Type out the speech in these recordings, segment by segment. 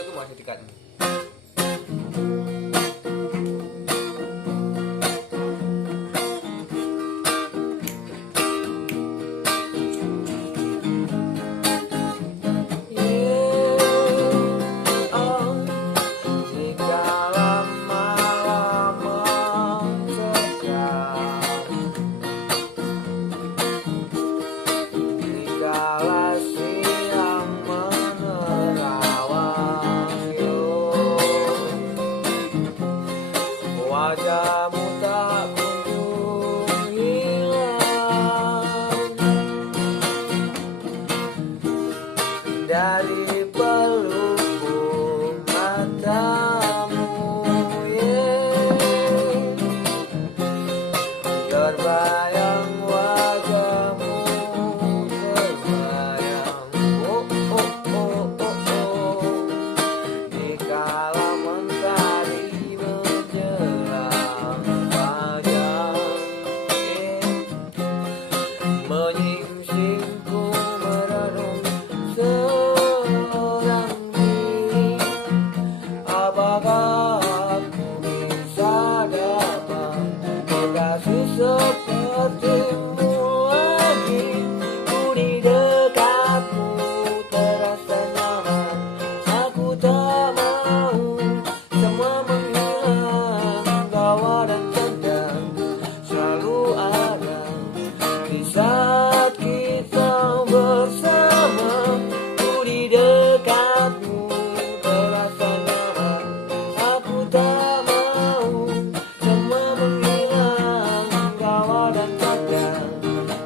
Ayo ku mau dedikatmu. Wajahmu tak kunjung hilang dari pelupuk matamu, terbayang wajahmu, terbayang di kala mentari menyingsingku merenung seorang diri. Apakah aku bisa dapat kekasih sepertimu lagi? Ku di dekatmu terasa nyaman. Aku tak mau semua menghilang. Tawa dan canda selalu ada di saat kita bersama. Ku di dekatmu terasa nyaman. Aku tak mau semua menghilang. Tawa dan canda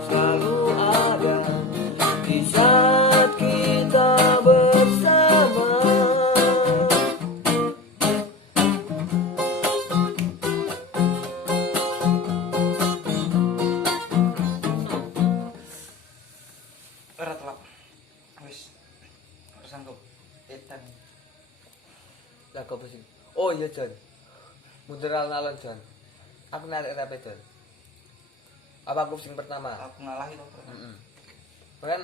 selalu ada di saat kita bersama. Ora telap. Wis. Ora sanggup. Edan. Lah kok pusing. Oh iya Jon. Mundur alon-alon Jon. Aku narik rapi Jon. Apa aku sing pertama? Aku ngalahi to. Kan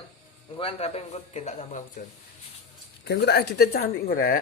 engko kan rapi engko kentak sama aku Jon. Kan engko tak edit cantik engko rek.